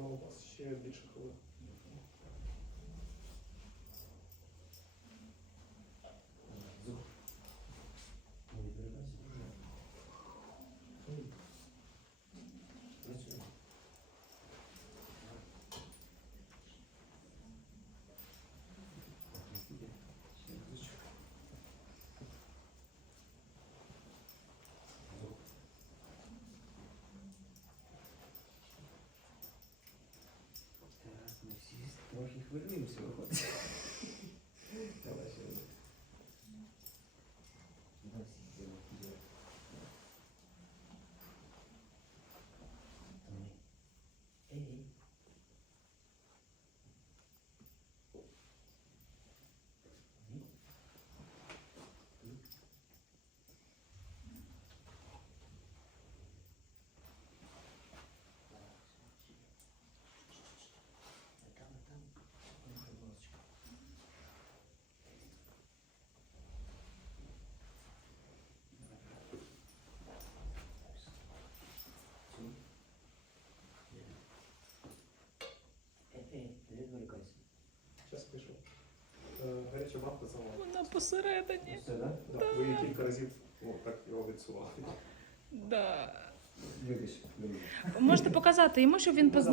самого вас, еще и обидчиков. Трохи хвилюємося, виходить. Зараз. Е, Гаряча матка сама. Вона посередині. Все, да? Да, ви її кілька разів о, так його відсували. Да. Можете показати йому, щоб він познайомився.